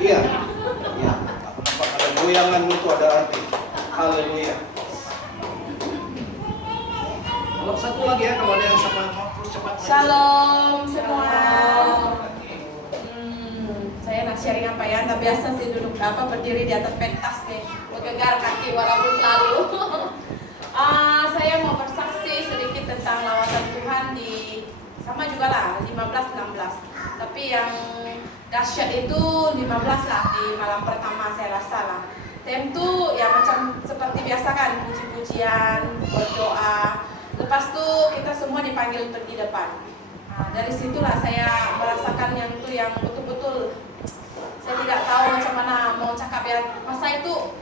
Iya. Ya. Nampak ada goyangan itu ada arti. Haleluya. Kalau satu lagi ya, kalau ada yang sama terus cepat. Shalom semua. Saya nak sharing apa ya? Nggak biasa sih duduk berdiri di atas pentas nih, bergegar kaki walaupun selalu. Saya mau bersaksi sedikit tentang lawatan Tuhan di sama juga lah 15-16. Tapi yang dahsyat itu 15 lah di malam pertama saya rasa lah. Tentu ya macam seperti biasa kan, puji-pujian, berdoa. Lepas itu kita semua dipanggil pergi depan. Dari situlah saya merasakan yang itu yang betul-betul saya tidak tahu macam mana mau cakap ya. Masa itu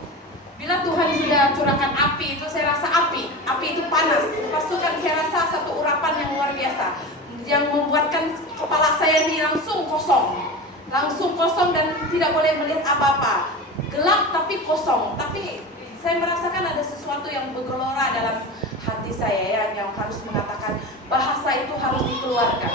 bila Tuhan sudah curahkan api itu saya rasa api itu panas. Lepas itu kan saya rasa satu urapan yang luar biasa yang membuatkan kepala saya ini langsung kosong dan tidak boleh melihat apa-apa. Gelap tapi kosong. Tapi saya merasakan ada sesuatu yang bergelora dalam hati saya yang harus mengatakan bahasa itu harus dikeluarkan.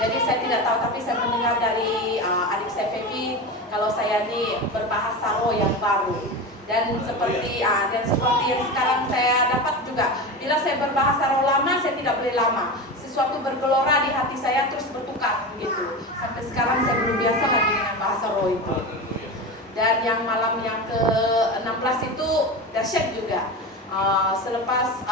Jadi saya tidak tahu, tapi saya mendengar dari adik saya Febi kalau saya ini berbahasa roh yang baru. Dan seperti yang sekarang saya dapat juga, bila saya berbahasa roh lama saya tidak boleh lama. Sesuatu bergelora di hati saya terus bertukar gitu. Sampai sekarang saya belum biasa lagi dengan bahasa roh itu. Dan yang malam yang ke-16 itu dahsyat juga. Selepas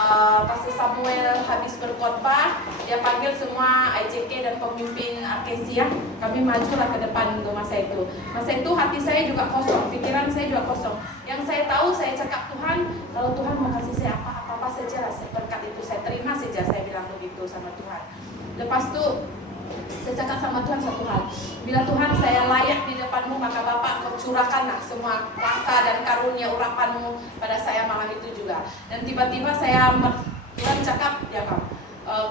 Pastor Samuel habis berkhotbah, dia panggil semua IJK dan pemimpin Arkesia. Kami majulah ke depan untuk masa itu. Masa itu hati saya juga kosong, pikiran saya juga kosong. Yang saya tahu, saya cakap Tuhan, kalau Tuhan mau kasih saya apa saja lah, berkat itu saya terima saja, saya bilang begitu sama Tuhan. Lepas itu saya cakap sama Tuhan satu hal, bila Tuhan saya layak di depan-Mu, maka Bapak kau curahkanlah semua kuasa dan karunia urapan-Mu pada saya malam itu juga. Dan tiba-tiba Tuhan cakap, ya Kak,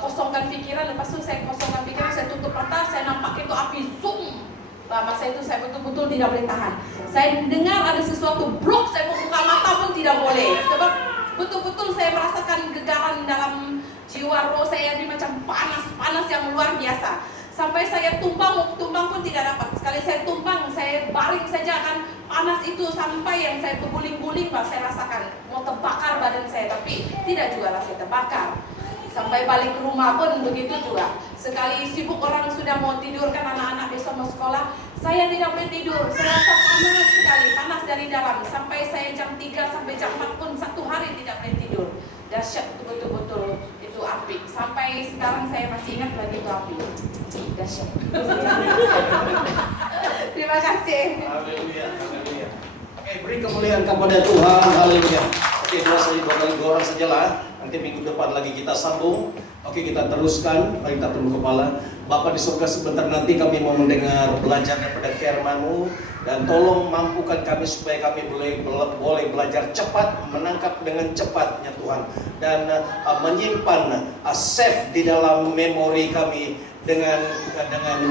kosongkan pikiran. Lepas itu saya kosongkan pikiran, saya tutup mata, saya nampak itu api zoom. Masa itu saya betul-betul tidak boleh tahan. Saya dengar ada sesuatu blok, saya mau buka mata pun tidak boleh. Sebab betul-betul saya merasakan gegaran dalam jiwa roh saya ini macam panas yang luar biasa. Sampai saya tumbang pun tidak dapat. Sekali saya tumbang, saya baring saja kan panas itu sampai yang saya berguling-guling, saya rasakan mau terbakar badan saya, tapi tidak juga lah saya terbakar. Sampai balik ke rumah pun begitu juga. Sekali sibuk orang sudah mau tidur kan anak-anak besok mau sekolah, saya tidak boleh tidur. Saya rasa panas sekali, panas dari dalam. Sampai saya jam 3 sampai jam 4 pun satu hari tidak boleh tidur. Dahsyat betul-betul itu api. Sampai sekarang saya masih ingat lagi itu api. Dahsyat. Terima kasih. Haleluya, haleluya. Oke, beri kemuliaan kepada Tuhan. Haleluya. Oke, dua kali orang saja lah. Nanti minggu depan lagi kita sambung. Oke, kita teruskan. Mari kita tunduk kepala. Bapa di surga, sebentar nanti kami mau mendengar belajar daripada firman-Mu, dan tolong mampukan kami supaya kami boleh belajar cepat, menangkap dengan cepatnya Tuhan, dan menyimpan save di dalam memori kami dengan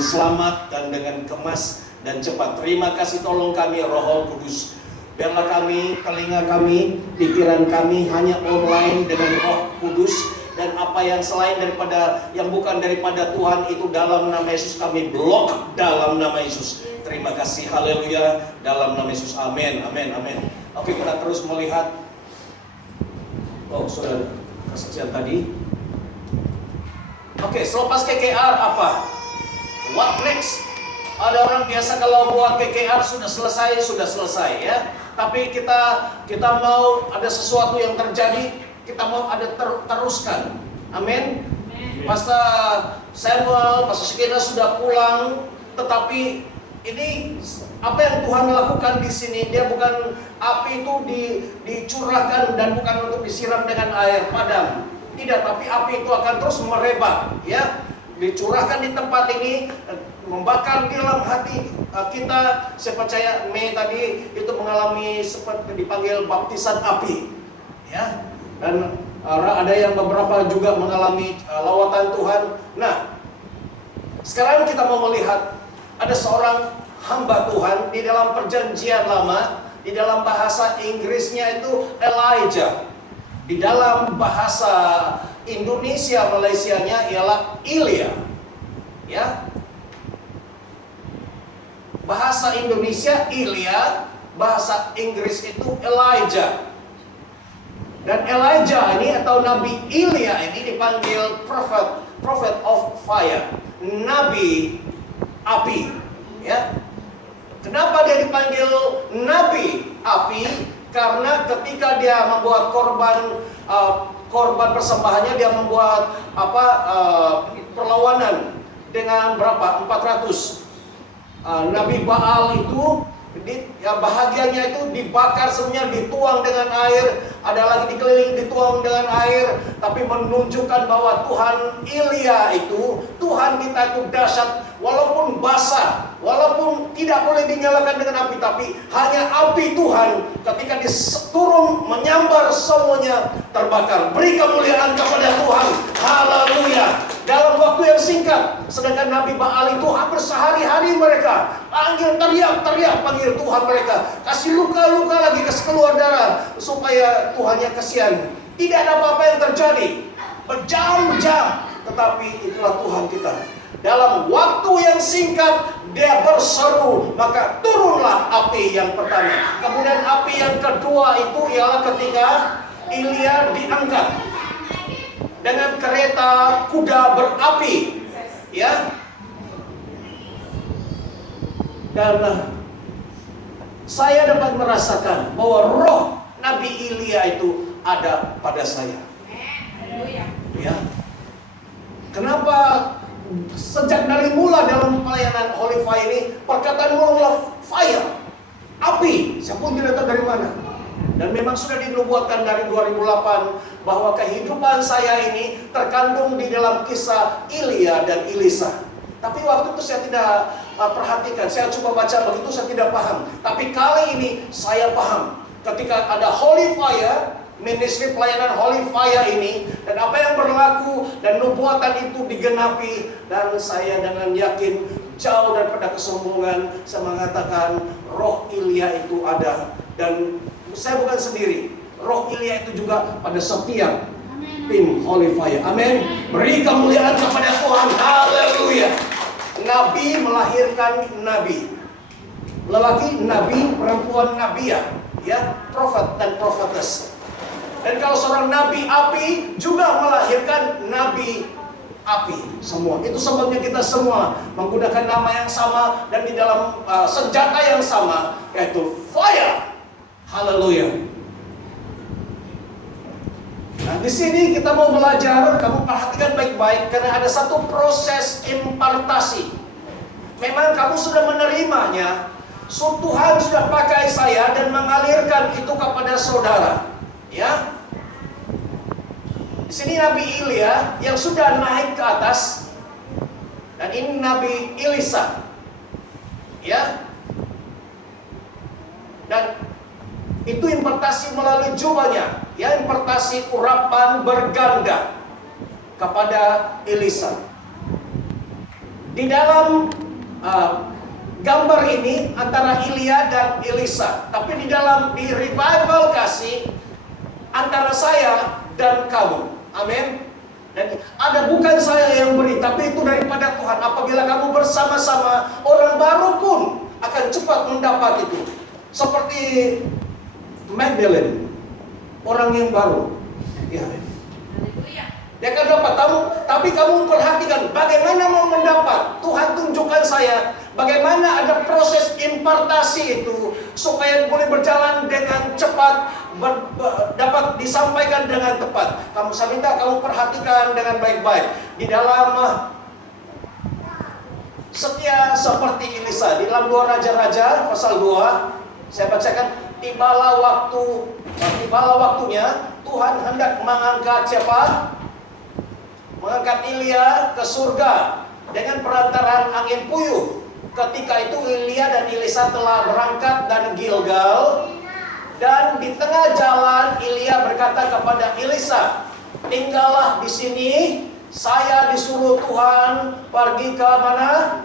selamat dan dengan kemas dan cepat. Terima kasih, tolong kami Roh Kudus. Biarlah kami, telinga kami, pikiran kami hanya online dengan Roh Kudus, dan apa yang selain daripada, yang bukan daripada Tuhan itu dalam nama Yesus kami blok dalam nama Yesus. Terima kasih, haleluya, dalam nama Yesus, amin, amin, amin. Oke, kita terus melihat. Oh, sudah kesaksian tadi. Oke, selepas KKR apa? What next? Ada orang biasa kalau buat KKR sudah selesai ya. Tapi kita mau ada sesuatu yang terjadi, kita mau ada teruskan. Amin. Pastor Samuel, Pastor Sekina sudah pulang, tetapi ini apa yang Tuhan lakukan di sini, dia bukan api itu dicurahkan dan bukan untuk disiram dengan air padam. Tidak, tapi api itu akan terus merebak, ya. Dicurahkan di tempat ini, membakar di dalam hati kita. Saya percaya Mei tadi itu mengalami seperti dipanggil baptisan api, ya. Dan ada yang beberapa juga mengalami lawatan Tuhan. Nah, sekarang kita mau melihat ada seorang hamba Tuhan di dalam perjanjian lama, di dalam bahasa Inggrisnya itu Elijah. Di dalam bahasa Indonesia, Malaysianya ialah Ilya. Ya. Bahasa Indonesia Ilya, bahasa Inggris itu Elijah. Dan Elijah ini atau Nabi Ilya ini dipanggil prophet of fire, nabi api, ya. Kenapa dia dipanggil nabi api? Karena ketika dia membuat korban persembahannya, dia membuat perlawanan dengan berapa? 400 Nabi Baal itu bahagiannya itu dibakar semuanya, dituang dengan air, ada lagi dikelilingi dituang dengan air, tapi menunjukkan bahwa Tuhan Ilya itu, Tuhan kita itu dahsyat, walaupun basah, walaupun tidak boleh dinyalakan dengan api, tapi hanya api Tuhan ketika turun menyambar semuanya terbakar. Beri kemuliaan kepada Tuhan. Haleluya. Dalam waktu yang singkat, sedangkan Nabi Baal itu hampir sehari-hari mereka panggil, teriak, panggil Tuhan mereka, kasih luka-luka lagi, kasih keluar darah, supaya Tuhannya kasihan. Tidak ada apa-apa yang terjadi berjam-jam, tetapi itulah Tuhan kita. Dalam waktu yang singkat dia berseru, maka turunlah api yang pertama. Kemudian api yang kedua itu ialah ketika Ilya diangkat dengan kereta kuda berapi, ya. Dan saya dapat merasakan bahwa roh Nabi Ilya itu ada pada saya. Ya. Kenapa sejak dari mula dalam pelayanan Holy Fire ini perkataan mula fire, api, saya pun tidak tahu dari mana. Dan memang sudah dinubuatkan dari 2008 bahwa kehidupan saya ini terkandung di dalam kisah Ilya dan Elisa. Tapi waktu itu saya tidak perhatikan, saya coba baca begitu, saya tidak paham. Tapi kali ini saya paham. Ketika ada Holy Fire, ministry pelayanan Holy Fire ini, dan apa yang berlaku dan nubuatan itu digenapi, dan saya dengan yakin jauh daripada kesombongan, saya mengatakan roh Ilya itu ada. Dan saya bukan sendiri, roh Ilya itu juga pada setiap tim Holy Fire. Amin. Beri kemuliaan kepada Tuhan. Haleluya. Nabi melahirkan nabi, lelaki nabi, perempuan nabiya, ya, prophet dan prophetess. Dan kalau seorang nabi api juga melahirkan nabi api. Semua itu sebabnya kita semua menggunakan nama yang sama dan di dalam senjata yang sama, yaitu fire. Haleluya. Nah, di sini kita mau belajar, kamu perhatikan baik-baik karena ada satu proses impartasi. Memang kamu sudah menerimanya, Tuhan sudah pakai saya dan mengalirkan itu kepada saudara. Ya. Di sini Nabi Ilya yang sudah naik ke atas, dan ini Nabi Elisa. Ya. Dan itu impartasi melalui jubahnya, ya, impartasi urapan berganda kepada Elisa. Di dalam gambar ini antara Ilya dan Elisa, tapi di revival kasih antara saya dan kamu. Amin. Dan ada bukan saya yang beri, tapi itu daripada Tuhan. Apabila kamu bersama-sama, orang baru pun akan cepat mendapat itu. Seperti Magdalene, orang yang baru, ya, dia akan dapat tahu. Tapi kamu perhatikan bagaimana mau mendapat. Tuhan tunjukkan saya bagaimana ada proses impartasi itu supaya boleh berjalan dengan cepat, dapat disampaikan dengan tepat. Saya minta kamu perhatikan dengan baik-baik. Di dalam setia seperti Elisa, di dalam 2 Raja-Raja pasal 2, saya bacakan. Tibalah waktunya Tuhan hendak mengangkat siapa? Mengangkat Ilya ke surga dengan perantaraan angin puyuh. Ketika itu Ilya dan Elisa telah berangkat dari Gilgal, dan di tengah jalan Ilya berkata kepada Elisa, tinggallah di sini, saya disuruh Tuhan pergi ke mana?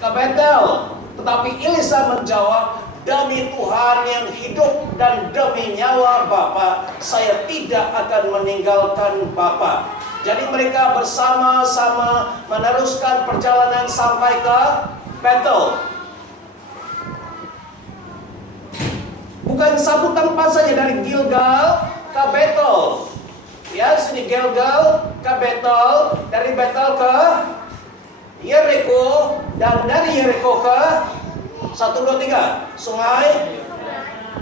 Ke Betel. Tetapi Elisa menjawab, demi Tuhan yang hidup dan demi nyawa Bapa, saya tidak akan meninggalkan Bapa. Jadi mereka bersama-sama meneruskan perjalanan sampai ke Betel. bukan satu tempat saja, dari Gilgal ke Betel. Ya, sini Gilgal ke Betel, dari Betel ke Yeriko, dan dari Yeriko ke 1, 2, 3 sungai.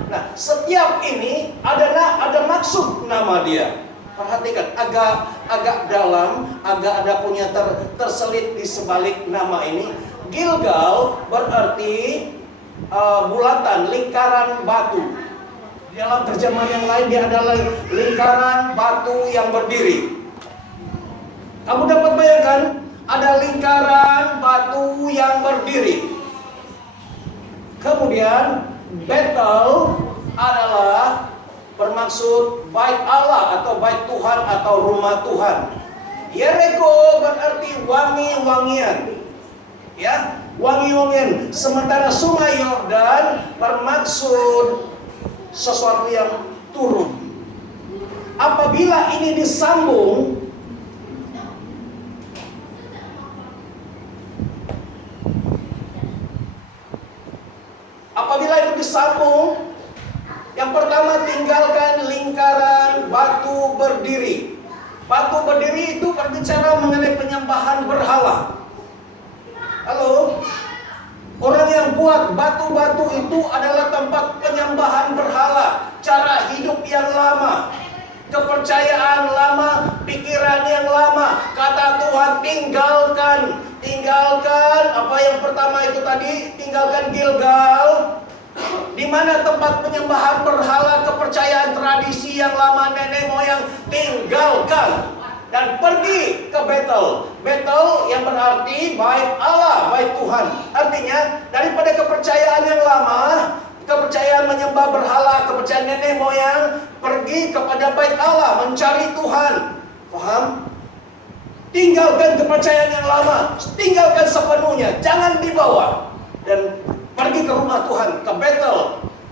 Nah, setiap ini ada maksud nama dia. Perhatikan, agak dalam, agak ada punya terselit di sebalik nama ini. Gilgal berarti bulatan, lingkaran batu. Dalam terjemahan yang lain dia adalah lingkaran batu yang berdiri. Kamu dapat bayangkan, ada lingkaran batu yang berdiri. Kemudian Betel adalah bermaksud bait Allah atau bait Tuhan atau rumah Tuhan. Yeriko berarti wangi-wangian. Ya, wangi-wangian. Sementara sungai Yordan bermaksud sesuatu yang turun. Apabila ini disambung, yang pertama, tinggalkan lingkaran batu berdiri. Batu berdiri itu berbicara mengenai penyembahan berhala. Halo? Orang yang buat batu-batu itu adalah tempat penyembahan berhala, cara hidup yang lama, kepercayaan lama, pikiran yang lama. Kata Tuhan, tinggalkan apa yang pertama itu tadi, tinggalkan Gilgal, di mana tempat penyembahan berhala, kepercayaan tradisi yang lama nenek moyang, tinggalkan. Dan pergi ke Betel. Betel yang berarti bait Allah, bait Tuhan. Artinya daripada kepercayaan yang lama, kepercayaan menyembah berhala, kepercayaan nenek moyang, pergi kepada bait Allah, mencari Tuhan. Paham? Tinggalkan kepercayaan yang lama, tinggalkan sepenuhnya, jangan dibawa. Dan pergi ke rumah Tuhan, ke Betel,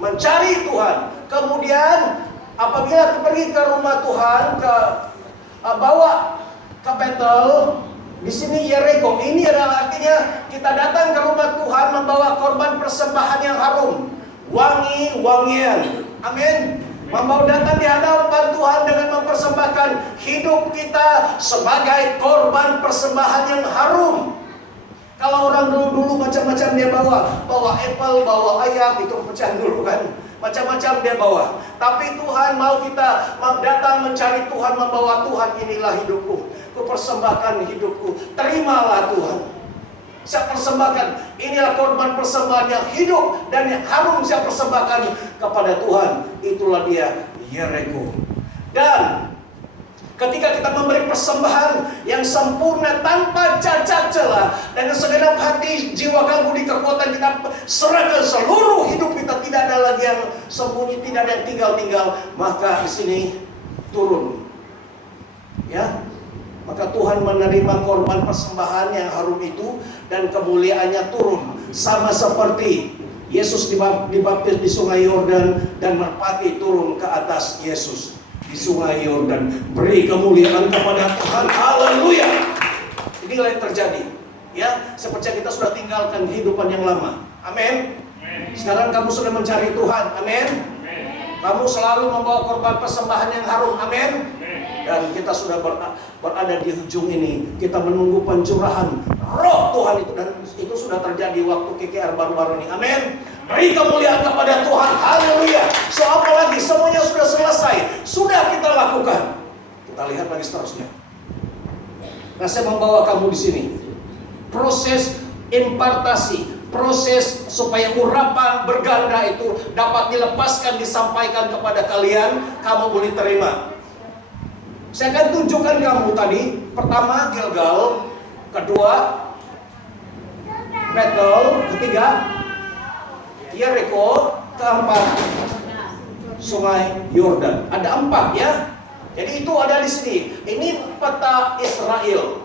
mencari Tuhan. Kemudian apabila pergi ke rumah Tuhan, bawa ke Betel, di sini Yeriko. Ini adalah artinya kita datang ke rumah Tuhan membawa korban persembahan yang harum, wangi-wangian. Amin. Membawa datang di hadapan Tuhan dengan mempersembahkan hidup kita sebagai korban persembahan yang harum. Kalau orang dulu macam-macam dia bawa apple, bawa ayam, itu pecahan dulu kan. Macam-macam dia bawa. Tapi Tuhan mau kita datang mencari Tuhan, membawa Tuhan, inilah hidupku, ku persembahkan hidupku, terimalah Tuhan. Saya persembahkan, inilah korban persembahan yang hidup dan yang harum saya persembahkan kepada Tuhan. Itulah dia Yeriko. Dan ketika kita memberi persembahan yang sempurna tanpa cacat celah, dengan segenap hati, jiwa, kalbu, di kekuatan kita serahkan seluruh hidup kita, tidak ada lagi yang sembunyi, tidak ada yang tinggal-tinggal, maka di sini turun. Ya, maka Tuhan menerima korban persembahan yang harum itu dan kemuliaannya turun, sama seperti Yesus dibaptis di Sungai Yordan dan merpati turun ke atas Yesus di Sungai Yordan, beri kemuliaan kepada Tuhan. Haleluya. Inilah yang terjadi. Ya, seperti kita sudah tinggalkan kehidupan yang lama. Amin. Sekarang kamu sudah mencari Tuhan. Amin. Kamu selalu membawa korban persembahan yang harum. Amin. Dan kita sudah berada di ujung ini. Kita menunggu pencurahan Roh Tuhan itu, dan itu sudah terjadi waktu KKR baru-baru ini. Amin. Beri kemuliaan kepada Tuhan. Haleluya. So apa lagi? Semuanya sudah selesai. Sudah kita lakukan. Kita lihat lagi seterusnya. Nah, saya membawa kamu di sini. Proses impartasi, proses supaya urapan berganda itu dapat dilepaskan, disampaikan kepada kalian, kamu boleh terima. Saya akan tunjukkan kamu tadi. Pertama Gilgal, kedua Betel, ketiga Yeriko, keempat Sungai Yordan. Ada 4 ya. Jadi itu ada di sini. Ini peta Israel.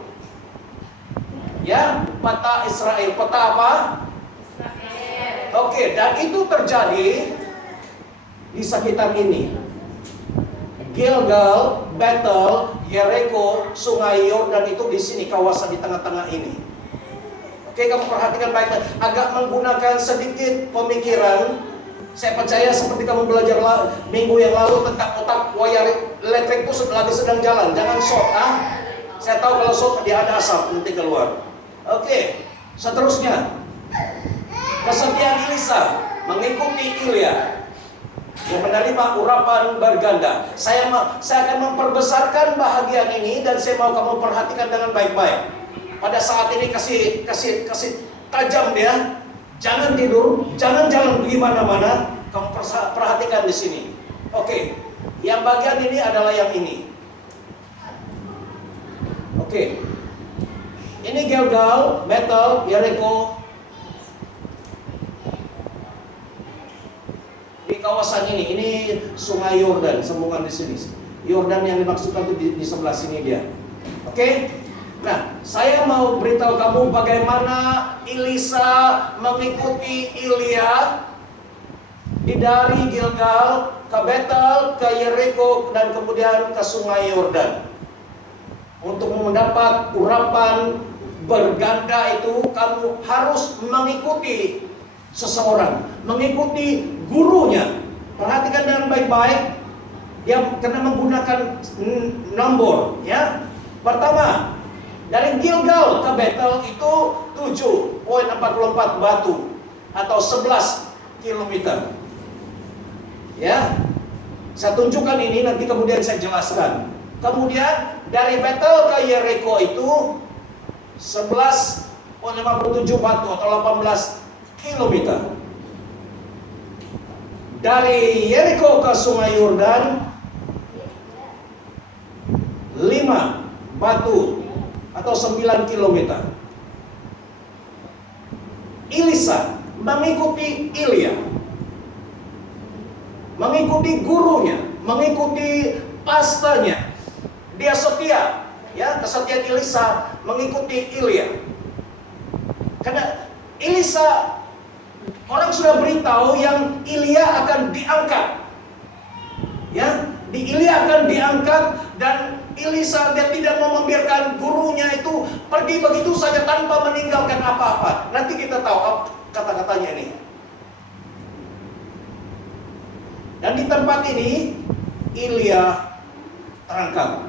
Ya, peta Israel. Peta apa? Oke, dan itu terjadi di sekitar ini. Gilgal, Betel, Yeriko, Sungai Yordan itu di sini, kawasan di tengah-tengah ini. Oke, kamu perhatikan baik-baik. Agak menggunakan sedikit pemikiran Saya percaya seperti kamu belajar minggu yang lalu tentang otak wayar elektrik itu lagi sedang jalan. Jangan shock, Saya tahu kalau shock dia ada asap nanti keluar. Oke, seterusnya. Kesetiaan Elisa mengikuti Ilya yang menerima urapan berganda. Saya akan memperbesarkan bahagian ini dan saya mau kamu perhatikan dengan baik-baik. Pada saat ini kasih tajam dia. Jangan tidur, jangan jalan pergi mana-mana. Kamu perhatikan di sini. Oke, yang bagian ini adalah yang ini. Oke, ini Gilgal, Bethel, Yeriko. Di kawasan ini Sungai Yordan, sambungan di sini. Yordan yang dimaksudkan itu di sebelah sini dia. Oke. Nah, saya mau beritahu kamu bagaimana Elisa mengikuti Ilya dari Gilgal ke Bethel, ke Yeriko, dan kemudian ke Sungai Yordan. Untuk mendapat urapan berganda itu, kamu harus mengikuti seseorang, mengikuti gurunya. Perhatikan dengan baik-baik, dia kena menggunakan nombor, ya. Pertama, dari Gilgal ke Bethel itu 7,44 batu atau 11 km. Ya, saya tunjukkan ini nanti kemudian saya jelaskan. Kemudian dari Bethel ke Yeriko itu 11,57 batu atau 18 km. Dari Yeriko ke Sungai Yordan 5 batu atau 9 km. Elisa mengikuti Ilya, mengikuti gurunya, mengikuti pastanya. Dia setia, ya, kesetiaan Elisa mengikuti Ilya. Karena Elisa, orang sudah beritahu yang Ilya akan diangkat, ya, Ilya akan diangkat dan Elisa dia tidak mau membiarkan gurunya itu pergi begitu saja tanpa meninggalkan apa-apa. Nanti kita tahu kata-katanya ini. Dan di tempat ini Ilya terangkat.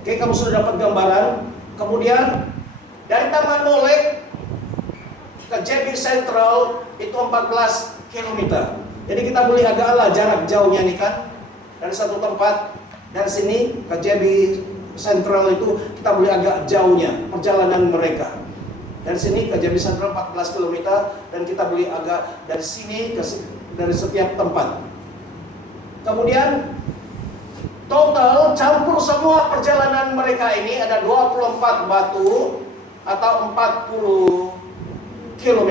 Oke, kamu sudah dapat gambaran. Kemudian dari Taman Molek ke JB Central itu 14 km. Jadi kita boleh agak jarak jauhnya nih kan. Dari satu tempat dari sini ke JB Central itu kita boleh agak jauhnya perjalanan mereka. Dari sini ke JB Central 14 km dan kita boleh agak dari sini dari setiap tempat. Kemudian total campur semua perjalanan mereka ini ada 24 batu atau 40 km.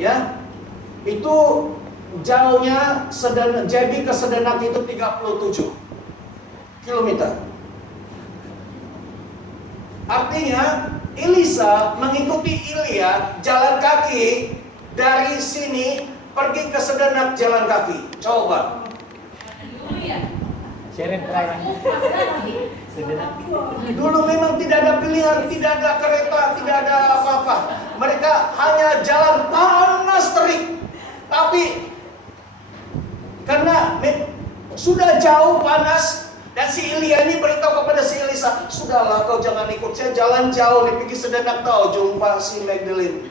Ya. Itu jauhnya JB ke Sedenak itu 37 km. Artinya Elisa mengikuti Ilya jalan kaki dari sini pergi ke Sedenak jalan kaki. Coba. Dulu memang tidak ada pilihan, tidak ada kereta, tidak ada apa-apa. Mereka hanya jalan panas terik. Tapi karena sudah jauh panas dan si Ilya ini beritahu kepada si Elisa, sudahlah kau jangan ikut saya, jalan jauh nih pergi Sedenak tahu jumpa si Magdalene.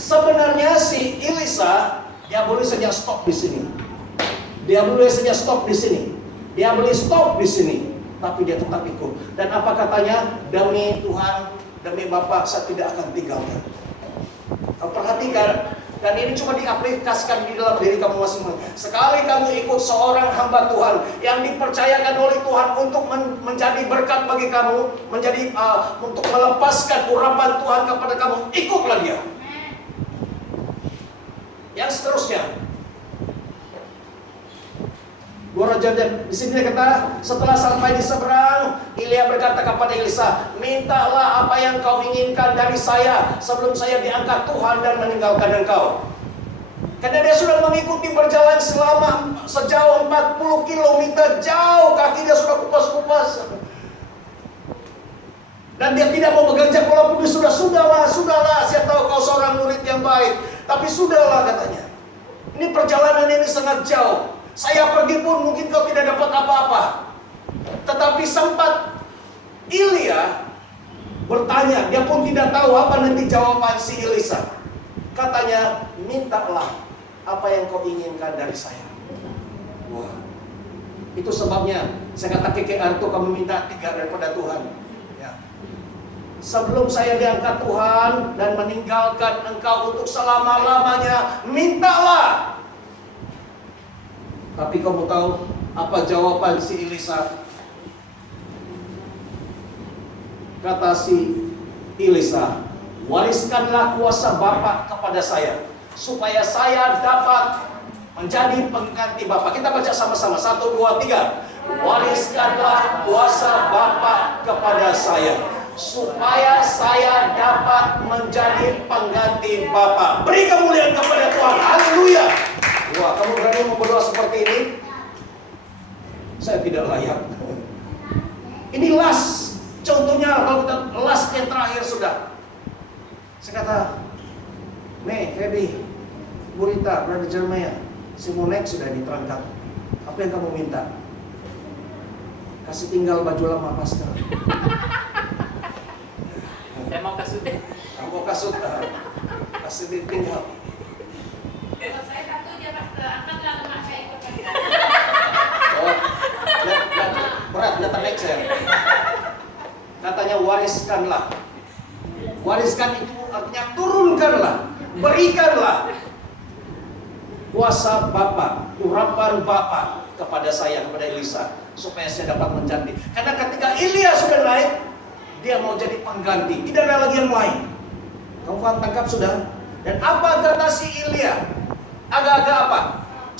Sebenarnya si Elisa dia boleh saja stop di sini. Dia boleh saja stop di sini. Dia boleh stop di sini, tapi dia tetap ikut. Dan apa katanya? Demi Tuhan, demi Bapa, saya tidak akan tinggalkan. Kau perhatikan, dan ini cuma diaplikasikan di dalam diri kamu masing-masing. Sekali kamu ikut seorang hamba Tuhan yang dipercayakan oleh Tuhan untuk menjadi berkat bagi kamu, untuk melepaskan urapan Tuhan kepada kamu, ikutlah dia. Yang seterusnya, di sini dia kata, setelah sampai di seberang, Ilya berkata kepada Elisa, mintalah apa yang kau inginkan dari saya sebelum saya diangkat Tuhan dan meninggalkan engkau. Karena dia sudah mengikuti berjalan sejauh 40 km jauh, kaki dia sudah kupas-kupas. Dan dia tidak mau beganjak walaupun dia sudahlah, saya tahu kau Tapi sudahlah katanya. Ini perjalanan ini sangat jauh. Saya pergi pun mungkin kau tidak dapat apa-apa. Tetapi sempat Ilya bertanya, dia pun tidak tahu apa nanti jawaban si Elisa. Katanya, mintalah apa yang kau inginkan dari saya. Wah, itu sebabnya saya kata KKR itu kamu minta 3 daripada Tuhan. Ya. Sebelum saya diangkat Tuhan dan meninggalkan engkau untuk selama-lamanya, mintalah. Tapi kamu tahu apa jawaban si Elisa? Kata si Elisa, wariskanlah kuasa Bapa kepada saya, supaya saya dapat menjadi pengganti Bapa. Kita baca sama-sama, 1, 2, 3. Wariskanlah kuasa Bapa kepada saya, supaya saya dapat menjadi pengganti Bapa. Beri kemuliaan kepada Tuhan. Haleluya. Wah, kamu berani mau berdoa seperti ini? Saya tidak layak. Ini last. Contohnya kalau kita last yang terakhir sudah. Saya kata, Mei, Feby, Burita, Brother Jeremiah, si Monek sudah diterangkan. Apa yang kamu minta? Kasih tinggal baju lama pastor. Saya mau kasut. Kamu mau kasut? Kasih ditinggal. Kalau saya satu dia pastor, angkatlah lemak saya ikut. Oh, berat, nggak naik saya. Katanya wariskanlah. Wariskan itu artinya turunkanlah, berikanlah kuasa Bapa, urapan Bapa kepada saya, kepada Elisa, supaya saya dapat menjadi. Karena ketika Ilya sudah naik, dia mau jadi pengganti, tidak ada lagi yang lain. Kamu paham, tangkap sudah? Dan apa kata si Ilya? Agak-agak apa?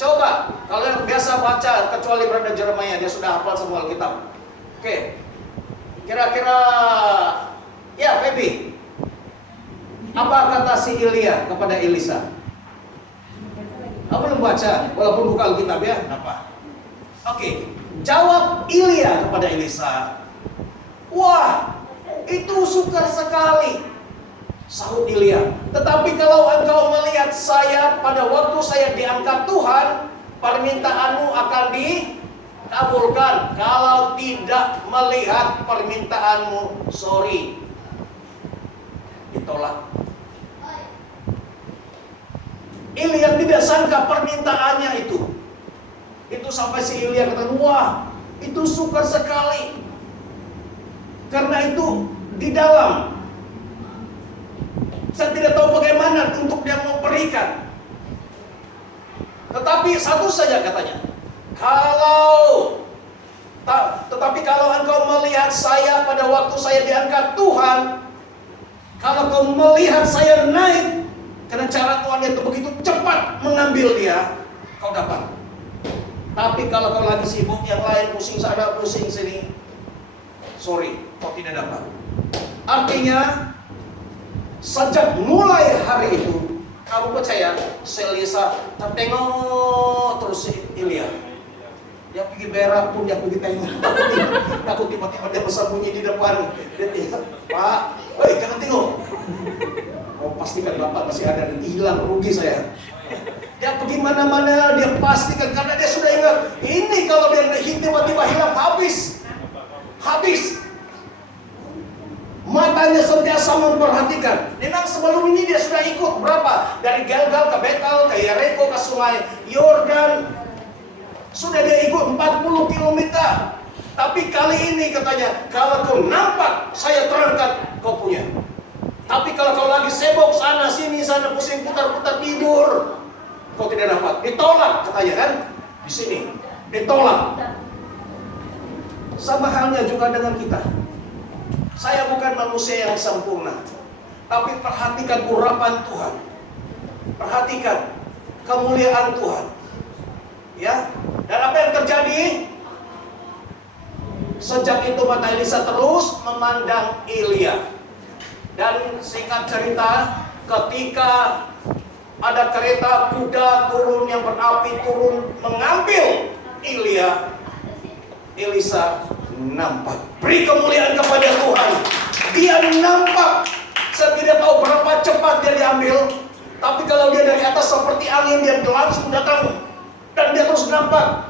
Coba, kalau yang biasa baca, kecuali Brother Jeremiah, dia sudah hafal semua Alkitab. Oke, kira-kira, ya Feby, apa kata si Ilya kepada Elisa? Aku belum baca, walaupun buka Alkitab ya. Apa? Oke, jawab Ilya kepada Elisa. Wah, itu sukar sekali, sahut Ilya. Tetapi kalau engkau melihat saya pada waktu saya diangkat Tuhan, permintaanmu akan dikabulkan. Kalau tidak melihat permintaanmu, sorry, ditolak. Ilya tidak sangka permintaannya itu. Itu sampai si Ilya kata, wah, itu sukar sekali. Karena itu di dalam, saya tidak tahu bagaimana untuk dia mau berikan. Tetapi satu saja katanya, tetapi kalau engkau melihat saya pada waktu saya diangkat Tuhan, kalau kau melihat saya naik, karena cara Tuhan itu begitu cepat mengambil dia, kau dapat. Tapi kalau kau lagi sibuk yang lain, pusing sana, pusing sini, sorry, kau tidak dapat. Artinya, sejak mulai hari itu, kamu percaya, Elisa tertengok terus si Ilya. Dia pergi berak pun dia pergi tengok. Takut tiba-tiba dia bersembunyi di depan. Dia tinggal, Pak, woi jangan tengok. Oh pastikan Bapak masih ada, nanti hilang, rugi saya. Dia pergi mana-mana, dia pastikan, karena dia sudah ingat, ini kalau dia tiba-tiba hilang, habis. Matanya sentiasa memperhatikan. Memang sebelum ini dia sudah ikut berapa? Dari Gilgal ke Betel, ke Yeriko, ke sungai Yordan. Sudah dia ikut 40 km. Tapi kali ini katanya, kalau kau nampak saya terangkat, kau punya. Tapi kalau kau lagi sibuk sana sini sana pusing putar-putar tidur, kau tidak dapat. Ditolak katanya kan? Di sini ditolak. Sama halnya juga dengan kita. Saya bukan manusia yang sempurna, tapi perhatikan urapan Tuhan. Perhatikan kemuliaan Tuhan. Ya. Dan apa yang terjadi? Sejak itu mata Elisa terus memandang Ilya. Dan singkat cerita, ketika ada kereta kuda turun yang berapi turun mengambil Ilya, Elisa nampak. Beri kemuliaan kepada Tuhan. Dia nampak. Saya tidak tahu berapa cepat dia diambil, Tapi kalau dia dari atas seperti angin, dia langsung datang. Dan dia terus nampak.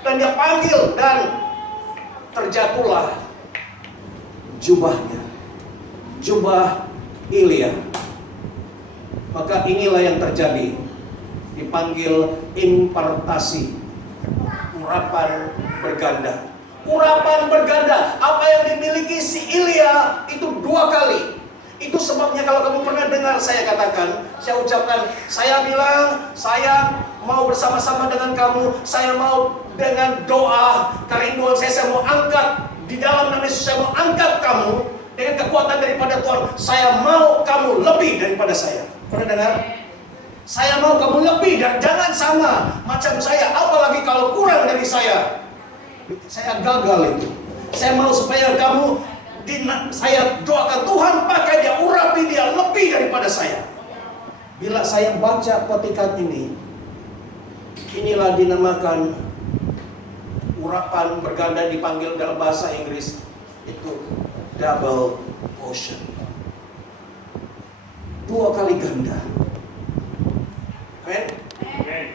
Dan dia panggil, dan terjatuhlah jubahnya. Jubah Elia. Maka inilah yang terjadi. Dipanggil impartasi. Urapan berganda. Urapan berganda. Apa yang dimiliki si Elia itu 2 kali. Itu sebabnya kalau kamu pernah dengar saya katakan, saya ucapkan, saya bilang, saya mau bersama-sama dengan kamu, saya mau dengan doa, kerinduan saya mau angkat, di dalam nama Yesus saya mau angkat kamu, dengan kekuatan daripada Tuhan, saya mau kamu lebih daripada saya. Pernah dengar? Saya mau kamu lebih, dan jangan sama macam saya, apalagi kalau kurang dari saya. Saya gagal itu. Saya mau supaya kamu, saya doakan Tuhan pakai dia, urapi dia lebih daripada saya. Bila saya baca petikan ini, inilah dinamakan urapan berganda, dipanggil dalam bahasa Inggris itu double portion. 2 kali ganda. Amen.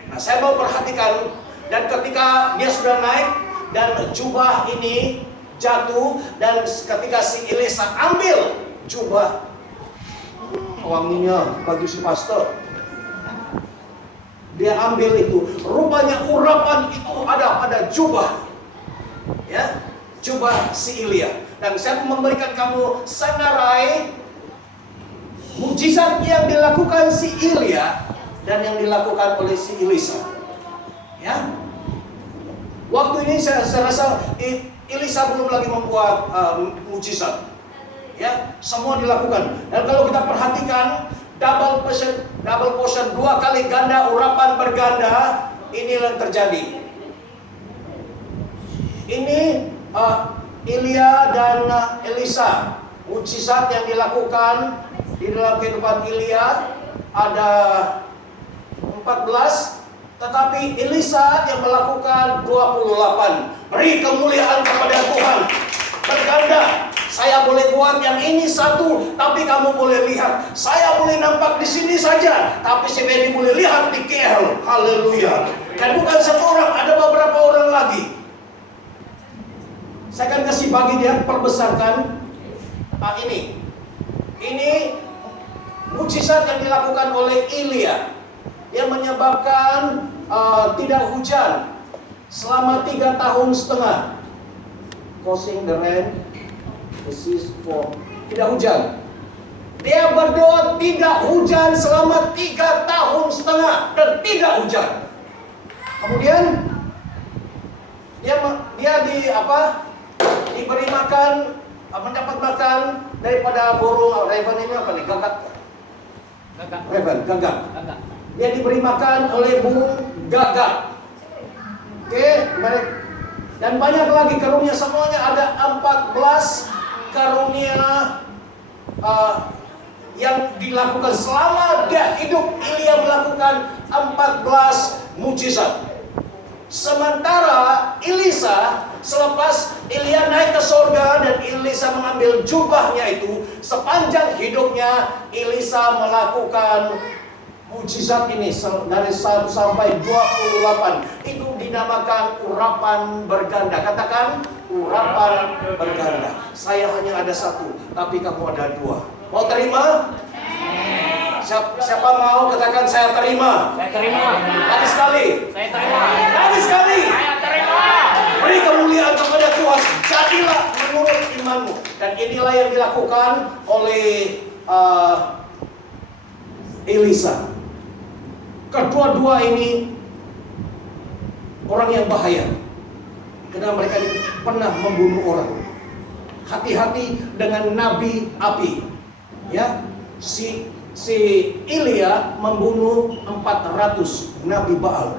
Nah, saya mau perhatikan, dan ketika dia sudah naik dan jubah ini jatuh, dan ketika si Elisa ambil jubah, wanginya bagi si pastor, dia ambil itu, rupanya urapan itu ada pada jubah, ya, jubah si Elia. Dan saya memberikan kamu senarai mujizat yang dilakukan si Elia dan yang dilakukan oleh si Elisa, ya. Waktu ini saya rasa Elisa belum lagi membuat mujizat, ya, semua dilakukan. Dan kalau kita perhatikan double portion 2 kali ganda, urapan berganda, ini yang terjadi. Ini Elia dan Elisa, mujizat yang dilakukan di dalam kehidupan Elia ada 14. Tetapi Elisa yang melakukan 28. Beri kemuliaan kepada Tuhan. Berganda. Saya boleh buat yang ini 1, tapi kamu boleh lihat. Saya boleh nampak di sini saja, tapi si baby boleh lihat di KL. Haleluya. Dan bukan 1 orang, ada beberapa orang lagi. Saya akan kasih bagi dia, perbesarkan. Ini. Ini mujizat yang dilakukan oleh Elia. Yang menyebabkan tidak hujan selama 3,5 tahun. Causing the rain, the seas for, tidak hujan. Dia berdoa tidak hujan selama 3,5 tahun dan tidak hujan. Kemudian dia diberi makan, mendapat makan daripada burung raven ini apa nih? Gagak. Dia diberi makan oleh burung gagak. Oke, dan banyak lagi karunia, semuanya ada 14 karunia yang dilakukan selama dia hidup. Elia melakukan 14 mujizat. Sementara Elisa, selepas Elia naik ke surga dan Elisa mengambil jubahnya itu, sepanjang hidupnya Elisa melakukan mujizat ini dari 1 sampai 28. Itu dinamakan urapan berganda. Katakan urapan berganda. Saya hanya ada 1, tapi kamu ada 2. Mau terima? Siapa mau katakan saya terima? Saya terima. Lagi sekali. Saya terima. Lagi sekali. Saya terima. Beri kemuliaan kepada Tuhan. Jadilah menurut imanmu. Dan inilah yang dilakukan oleh Elisa. Kedua-dua ini orang yang bahaya, karena mereka pernah membunuh orang. Hati-hati dengan nabi api. Ya, si Elia membunuh 400 nabi Baal.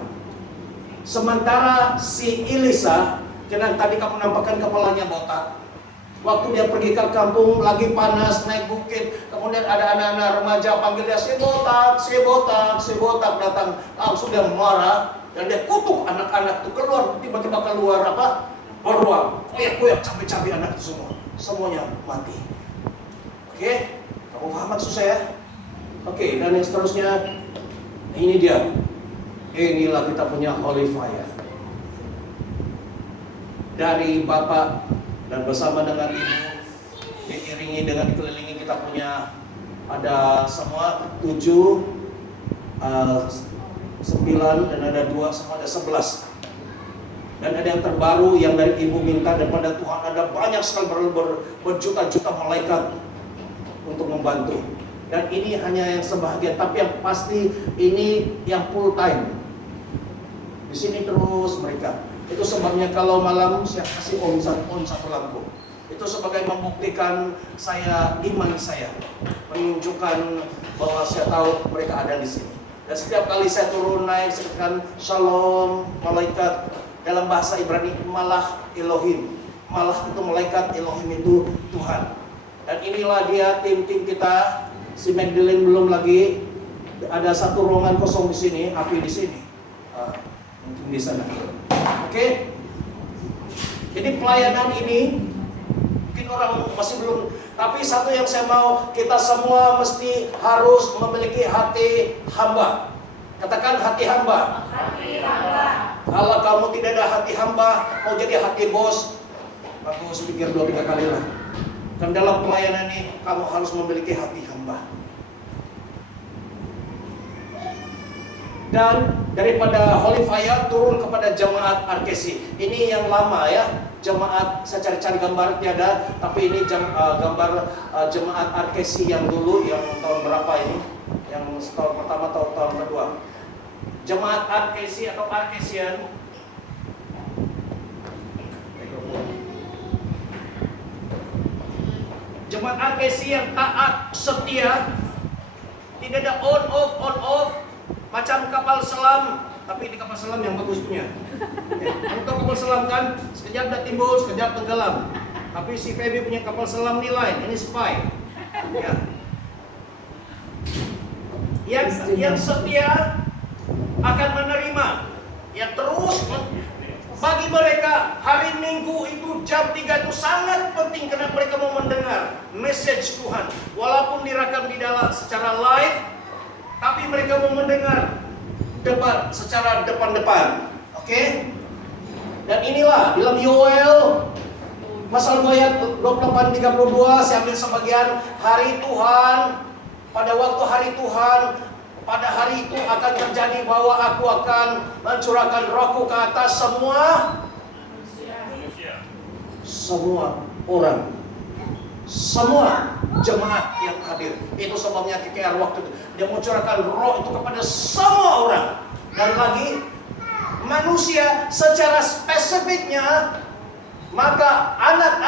Sementara si Elisa, karena tadi kamu nampakkan kepalanya botak. Waktu dia pergi ke kampung, lagi panas, naik bukit, kemudian ada anak-anak remaja panggil dia, si botak, datang, langsung dia marah, dan dia kutuk anak-anak itu keluar, tiba-tiba keluar beruang, koyak-koyak, cabai-cabai anak itu semuanya mati. Oke, kamu paham maksud saya? Oke, dan yang seterusnya, ini dia. Inilah kita punya Holy Fire. Dari Bapak dan bersama dengan Ibu, diiringi dengan dikelilingi kita punya ada semua 7, 9 dan ada 2, semua ada 11. Dan ada yang terbaru yang dari Ibu minta daripada Tuhan, ada banyak sekali berjuta-juta malaikat untuk membantu. Dan ini hanya yang sebahagian, tapi yang pasti ini yang full time. Di sini terus mereka. Itu sebabnya kalau malam saya kasih on satu lampu. Itu sebagai membuktikan saya, iman saya, menunjukkan bahwa saya tahu mereka ada di sini. Dan setiap kali saya turun naik, saya katakan shalom malaikat. Dalam bahasa Ibrani malah Elohim. Malah itu malaikat, Elohim itu Tuhan. Dan inilah dia tim-tim kita. Si Magdalene belum lagi. Ada satu ruangan kosong di sini, api di sini. Mungkin di sana. Oke. Jadi pelayanan ini mungkin orang masih belum. Tapi satu yang saya mau, kita semua mesti harus memiliki hati hamba. Katakan hati hamba. Hati hamba. Kalau kamu tidak ada hati hamba, mau jadi hati bos, aku pikir 2-3 kali lah. Dan dalam pelayanan ini, kamu harus memiliki hati hamba. Dan daripada Holy Fire turun kepada jemaat Arkesi. Ini yang lama ya, jemaat, saya cari-cari gambar tiada, tapi ini gambar jemaat Arkesi yang dulu, yang tahun berapa ini? Yang tahun pertama atau tahun kedua? Jemaat Arkesi atau Arkesian. Jemaat Arkesi yang taat, setia, tidak ada on off, macam kapal selam, tapi di kapal selam yang bagus punya. Untuk kapal selam kan, sekejap dah timbul, sekejap tenggelam. Tapi si Feby punya kapal selam ni lain, ini spy. Ya. Yang setia akan menerima, yang terus bagi mereka hari Minggu itu jam 3 itu sangat penting karena mereka mau mendengar message Tuhan. Walaupun direkam di dalam secara live, tapi mereka mau mendengar debat secara depan-depan. Oke? Dan inilah dalam Yoel pasal 2 ayat 28-32, saya ambil sebagian. Hari Tuhan, pada waktu hari Tuhan, pada hari itu akan terjadi bahwa aku akan mencurahkan rohku ke atas semua orang, semua jemaat yang hadir. Itu sebabnya KKR waktu itu dia mencurahkan roh itu kepada semua orang. Dan lagi manusia secara spesifiknya, maka anak